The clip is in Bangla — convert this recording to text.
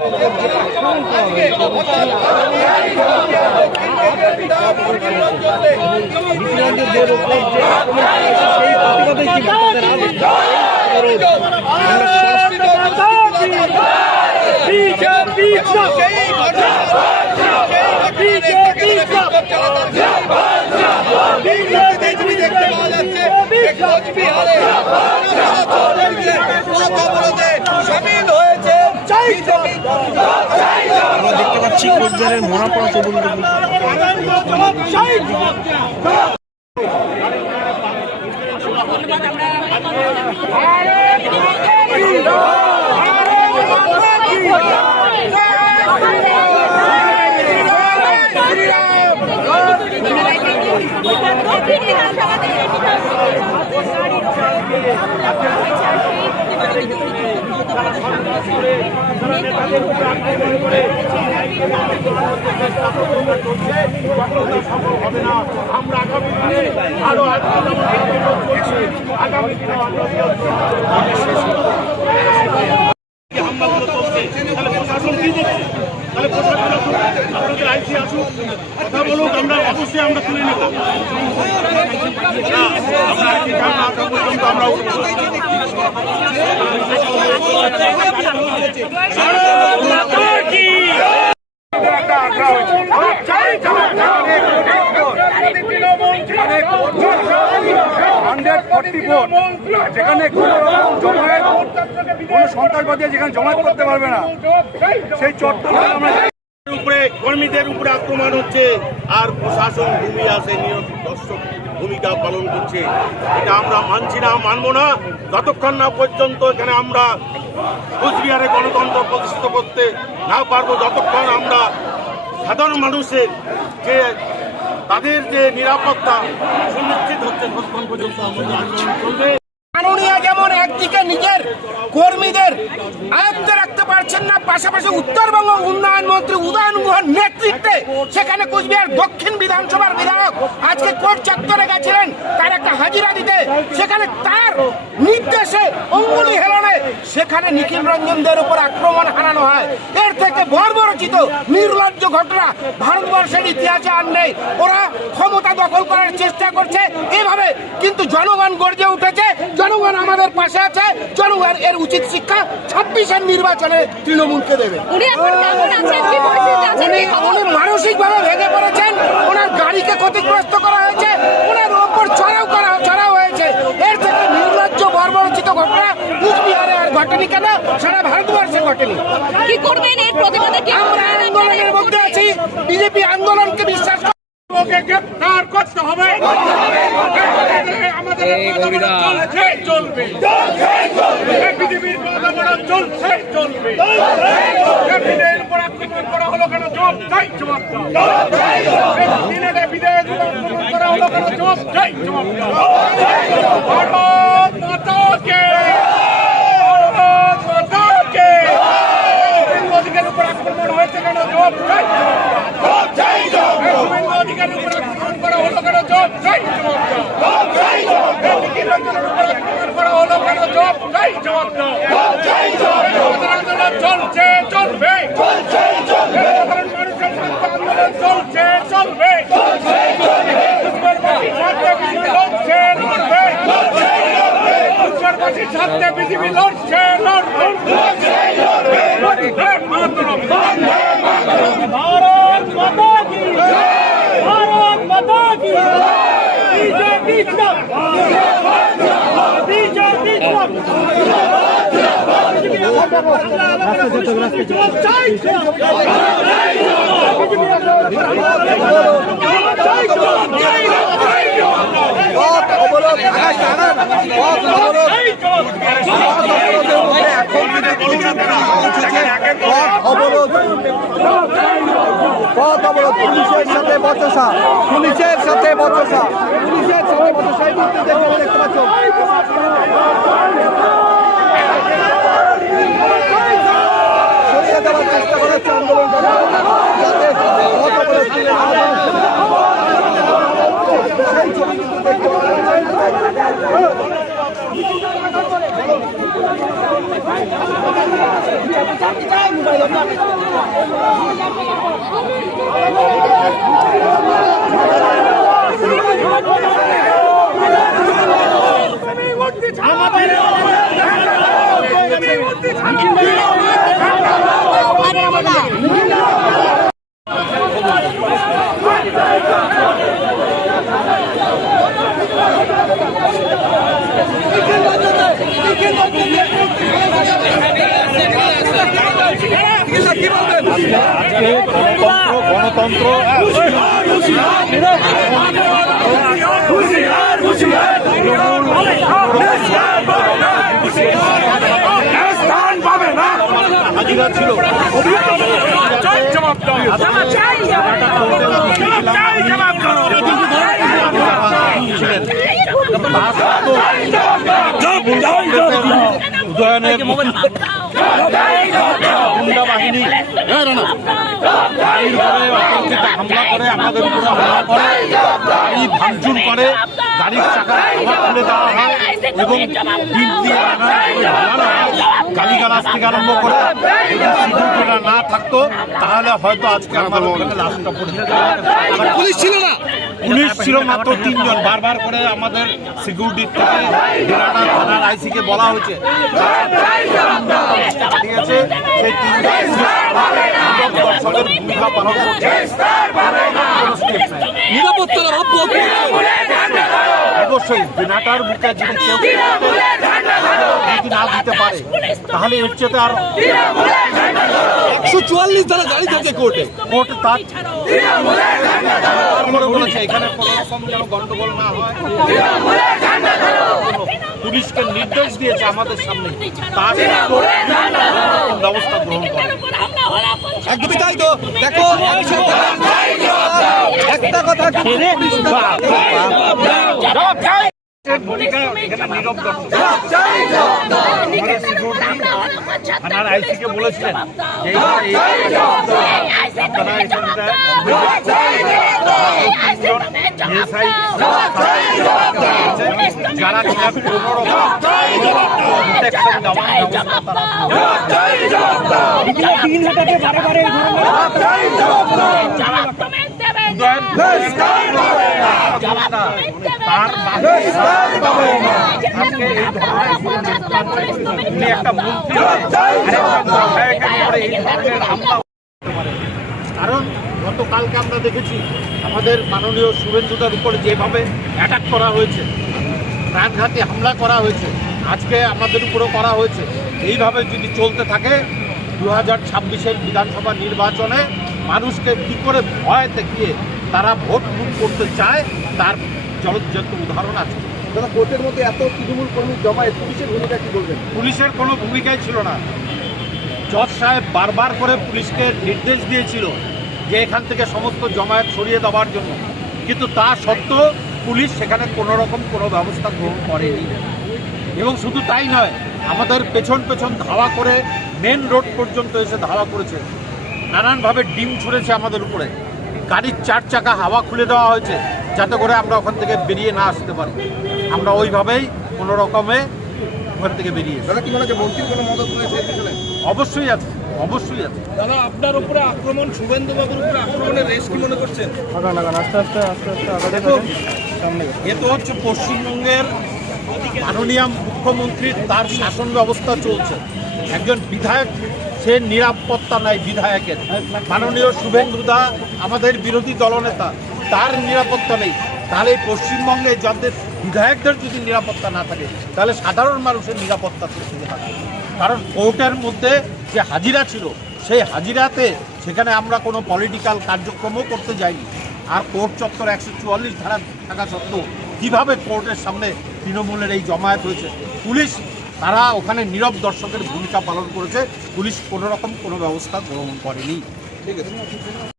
বিকলাঙ্গদের উপর যে আক্রমণ করেছে সেই প্রতিবাদে কি তাদের আবেগ আমরা আমরা দেখতে পাচ্ছি কোচবিহারের মোনাপাড়া চৌবন্দি হবে না আমরা আগামী দিনে আরও আগামী দিনে হামলাগুলো চলছে তাহলে প্রশাসন কি করছে তাহলে আমরা অবশ্যই আমরা তুলে নেব আমরা পর্যন্ত আমরা যেখানে সন্ত্রাসবাদী যেখানে করতে পারবে না সেই চত্বর আমরা উপরে কর্মীদের উপরে আক্রমণ হচ্ছে আর প্রশাসন আসে নিয়ম দর্শক ভূমিকা পালন করছে এটা আমরা মানছি না, মানবো না। যতক্ষণ না পর্যন্ত এখানে আমরা কুচবিহারে গণতন্ত্র প্রতিষ্ঠিত করতে না পারব যতক্ষণ আমরা সাধারণ মানুষের যে তাদের যে নিরাপত্তা সুনিশ্চিত হচ্ছে, ততক্ষণ পর্যন্ত চলবে একদিকে নিজের কর্মীদের আয়ত্তে রাখতে পারছেন না, পাশাপাশি উত্তরবঙ্গ উন্নয়ন মন্ত্রী উদয়ন নেতৃত্বে সেখানে কুচবিহার দক্ষিণ বিধানসভার বিধায়ক আজকে কোর্ট চত্বরে গেছিলেন। তার একটা হাজিরা দিতে সেখানে তার নির্দেশে অঙ্গুলি হেলনে সেখানে নিখিল রঞ্জনদের উপর আক্রমণ হানানো হয়। এর থেকে বর্বরচিত নির্লজ্জ ঘটনা ভারতবর্ষের ইতিহাসে আর নেই। ওরা ক্ষমতা দখল করার চেষ্টা করছে এভাবে কিন্তু জনগণ গর্জে উঠেছে। জনগণ আমাদের পাশে আছে জনগণ এর উচিত শিক্ষা ছাব্বিশের নির্বাচনে তৃণমূলকে দেবে। উনি মানসিকভাবে ভেঙে পড়েছেন। ওনার গাড়িকে ক্ষতিগ্রস্ত করা হয়েছে। ওনার ওপর চড়াও করা চড়াও হয়েছে এর থেকে নির্লজ্জ বর্বরচিত ঘটনা কুচবিহারে আর ঘটেনি কেন? সারা ভারতবর্ষে ঘটেনি। কি করবেন? এর প্রতিবাদে কি আমরা আন্দোলনের মধ্যে আছি। বিজেপি আন্দোলনকে বিশ্বাস করে ওকে গ্রেফতার করতে হবে। আমাদের চলছে চলবে। পৃথিবীর চলছে চলবে। এই বিদেয়ের উপর আক্রমণ করা হলো কেন? জবাব চাই জবাব দাও। দিনে বিদেয়ের উপর আক্রমণ করা হলো কেন? জবাব চাই জবাব দাও। ভারত মাতাকে ভারত মাতাকে শুভেন্দু অধিকারের উপর আক্রমণ হয়েছে কেন জবাব চাই জবাব চাই শুভেন্দু অধিকারের উপর আক্রমণ করা হলো কেন জবাব চাই জবাব দাও এই নিখিল রঞ্জনের উপর আক্রমণ করা হলো কেন জবাব চাই জবাব দাও এই সাধারণ আন্দোলন চলছে চলবে মানুষের আন্দোলন চলছে চলবে স্বার্থে পৃথিবী লড়ছে লড়বে লড়ছে লড়বে লড়বে মাতরম ভারত মাতা কি ভারত মাতা কি বিজেপি বিজেপি অবরোধ পথ অবরোধ পুলিশের বচসা। পুলিশের সাথে বচসা। পুলিশের সাথে বচসা। দেখতে পাচ্ছ সরিয়ে দেওয়ার চেষ্টা করা হচ্ছে আন্দোলন যাতে পথ অবরোধ তুলে নেওয়া যায়। সেই ছবি কিন্তু দেখতে পাওয়া যাচ্ছে। কি বলবেন গণতন্ত্র হাজিরা ছিল চাই জবাব দাও চাই জবাব দাও উদয়নের বাহিনী হামলা করে আমাদের উপরে হামলা করে গাড়ি ভাঙচুর করে গাড়ির চাকা খুলে দেওয়া হয় এবং দিন দিয়ে থেকে আরম্ভ করে যদি না থাকতো তাহলে হয়তো আজকে লাশটা পড়ে পুলিশ ছিল না পুলিশ ছিল মাত্র তিনজন। বারবার করে আমাদের সিকিউরিটি দিনাটা থানার আইসিকে বলা হয়েছে। ঠিক আছে? সেই তিনজন দর্শকের ভূমিকা পালন করছে। নিরাপত্তার অভাব অবশ্যই দিনাটার বুকে যদি কেউ যদি না দিতে পারে তাহলে এর চেয়ে আর একশো চুয়াল্লিশ ধারা গাড়ি থাকে কোর্টে। কোর্ট তার তারপরে বলেছে এখানে কোনো রকম যেন না হয়। পুলিশকে নির্দেশ দিয়েছে আমাদের সামনে। তার ব্যবস্থা গ্রহণ করে। একদমই তাই তো। দেখো একটা কথা কিন্তু ভূমিকা এখানে নীরব থানার আইসিকে বলেছিলেন যে আপনারা এখানটা যারা কিনা কোনো রকম protection দেওয়ার ব্যবস্থা তারা উদয়ন তার এই ধরনের একটা মন্ত্রী এই ধরনের হামলা। কারণ গতকালকে আমরা দেখেছি, আমাদের মাননীয় শুভেন্দুদার উপরে যেভাবে অ্যাটাক করা হয়েছে প্রাণঘাতী হামলা করা হয়েছে, আজকে আমাদের উপরেও করা হয়েছে, এইভাবে যদি চলতে থাকে দু হাজার ছাব্বিশের বিধানসভা নির্বাচনে মানুষকে কি করে ভয় দেখিয়ে তারা ভোট লুট করতে চায় তার জলজ্জন্ত উদাহরণ আছে। দাদা কোর্টের মধ্যে এত তৃণমূল কর্মী জমায়েত পুলিশের ভূমিকা কি বলবেন? পুলিশের কোনো ভূমিকাই ছিল না। জজ সাহেব বারবার করে পুলিশকে নির্দেশ দিয়েছিল যে এখান থেকে সমস্ত জমায়েত সরিয়ে দেওয়ার জন্য। কিন্তু তা সত্ত্বেও পুলিশ সেখানে কোনো রকম কোনো ব্যবস্থা গ্রহণ করেনি। এবং শুধু তাই নয় আমাদের পেছন পেছন ধাওয়া করে মেন রোড পর্যন্ত এসে ধাওয়া করেছে। নানানভাবে ডিম ছুঁড়েছে আমাদের উপরে। গাড়ির চার চাকা হাওয়া খুলে দেওয়া হয়েছে যাতে করে আমরা ওখান থেকে বেরিয়ে না আসতে পারি। আমরা ওইভাবেই কোনো রকমে ওখান থেকে বেরিয়ে দাদা কি মনে হচ্ছে মন্ত্রীর কোনো মদত রয়েছে অবশ্যই আছে অবশ্যই আছে। দাদা আপনার উপরে আক্রমণ শুভেন্দু বাবুর উপরে আক্রমণের রেস কি মনে করছেন? দেখুন এ তো হচ্ছে পশ্চিমবঙ্গের মাননীয় মুখ্যমন্ত্রীর তার শাসন ব্যবস্থা চলছে। একজন বিধায়ক, সে নিরাপত্তা নাই বিধায়কের। মাননীয় শুভেন্দুদা আমাদের বিরোধী দলনেতা, তার নিরাপত্তা নেই। তাহলে পশ্চিমবঙ্গে যাদের বিধায়কদের যদি নিরাপত্তা না থাকে, তাহলে সাধারণ মানুষের নিরাপত্তা থেকে থাকে কারণ কোর্টের মধ্যে যে হাজিরা ছিল, সেই হাজিরাতে সেখানে আমরা কোনো পলিটিক্যাল কার্যক্রমও করতে যাইনি। আর কোর্ট চত্বর একশো চুয়াল্লিশ ধারা থাকা সত্ত্বেও কীভাবে কোর্টের সামনে তৃণমূলের এই জমায়েত হয়েছে। পুলিশ, তারা ওখানে নীরব দর্শকের ভূমিকা পালন করেছে। পুলিশ কোনোরকম কোনো ব্যবস্থা গ্রহণ করেনি। ঠিক আছে।